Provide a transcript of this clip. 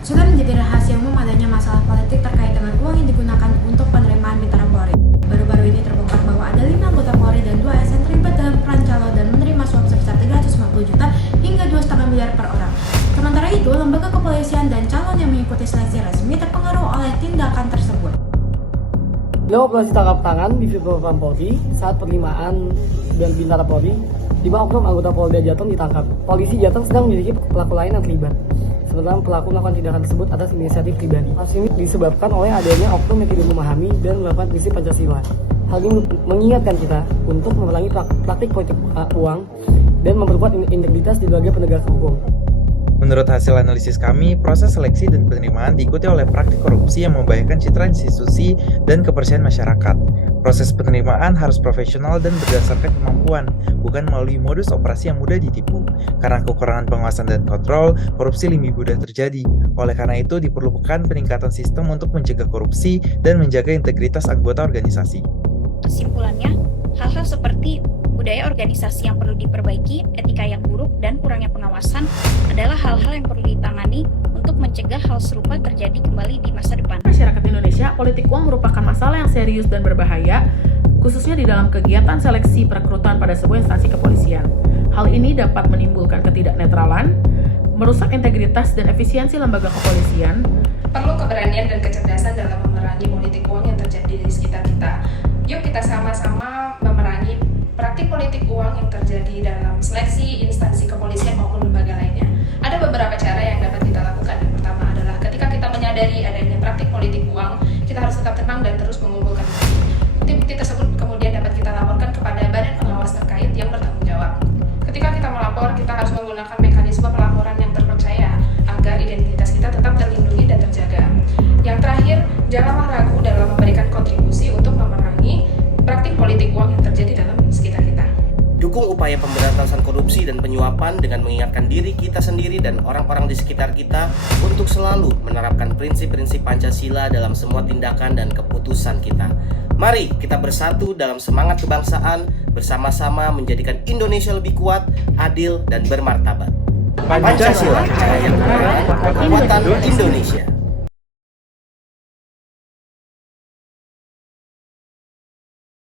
Sudah menjadi rahasia umum adanya masalah politik terkait dengan uang yang digunakan untuk penerimaan bintara Polri. Baru-baru ini terbongkar bahwa ada 5 anggota Polri dan 2 ASN terlibat dalam peran calo dan menerima suap sebesar 350 juta hingga 2,5 miliar per orang. Sementara itu, lembaga kepolisian dan calon yang mengikuti seleksi resmi terpengaruh oleh tindakan tersebut. Dalam operasi tangkap tangan di Divisi Polri saat penerimaan dan bintara Polri, 5 oknum anggota Polda Jateng ditangkap. Polisi Jateng sedang memiliki pelaku lain yang terlibat. Sementara pelaku melakukan tindakan tersebut atas inisiatif pribadi. Kasus ini disebabkan oleh adanya oknum yang tidak memahami dan melakukan prinsip Pancasila. Hal ini mengingatkan kita untuk memerangi praktik politik uang dan memperkuat integritas di lembaga penegakan hukum. Menurut hasil analisis kami, proses seleksi dan penerimaan diikuti oleh praktik korupsi yang membahayakan citra institusi dan kepercayaan masyarakat. Proses penerimaan harus profesional dan berdasarkan kemampuan, bukan melalui modus operasi yang mudah ditipu. Karena kekurangan pengawasan dan kontrol, korupsi lebih mudah terjadi. Oleh karena itu, diperlukan peningkatan sistem untuk mencegah korupsi dan menjaga integritas anggota organisasi. Kesimpulannya, hal-hal seperti budaya organisasi yang perlu diperbaiki, etika yang buruk, dan kurangnya pengawasan adalah hal-hal yang perlu ditangani untuk mencegah hal serupa terjadi kembali di masa depan. Masyarakat Indonesia, politik uang merupakan masalah yang serius dan berbahaya, khususnya di dalam kegiatan seleksi perekrutan pada sebuah instansi kepolisian. Hal ini dapat menimbulkan ketidaknetralan, merusak integritas dan efisiensi lembaga kepolisian. Perlu keberanian dan kecerdasan dalam memerangi politik uang yang terjadi di sekitar kita. Yuk kita sama-sama memerangi praktik politik uang yang terjadi dalam seleksi instansi kepolisian maupun lembaga lainnya. Ada beberapa cara yang dapat kita lakukan. Yang pertama adalah ketika kita menyadari adanya praktik politik uang, kita harus tetap tenang dan terus mengumpulkan bukti. Bukti-bukti tersebut kemudian dapat kita laporkan kepada badan pengawas terkait yang bertanggung jawab. Ketika kita melapor, kita harus menggunakan mekanisme pelaporan yang terpercaya agar identitas kita tetap terlindungi dan terjaga. Yang terakhir, janganlah ragu dalam memberikan kontribusi untuk memerangi praktik politik uang yang terjadi dalam sekitar kita. Dukung upaya pemberantasan korupsi dan penyuapan dengan mengingatkan diri kita sendiri dan orang-orang di sekitar kita untuk selalu menerapkan prinsip-prinsip Pancasila dalam semua tindakan dan keputusan kita. Mari kita bersatu dalam semangat kebangsaan, bersama-sama menjadikan Indonesia lebih kuat, adil, dan bermartabat. Pancasila, kekuatan Indonesia.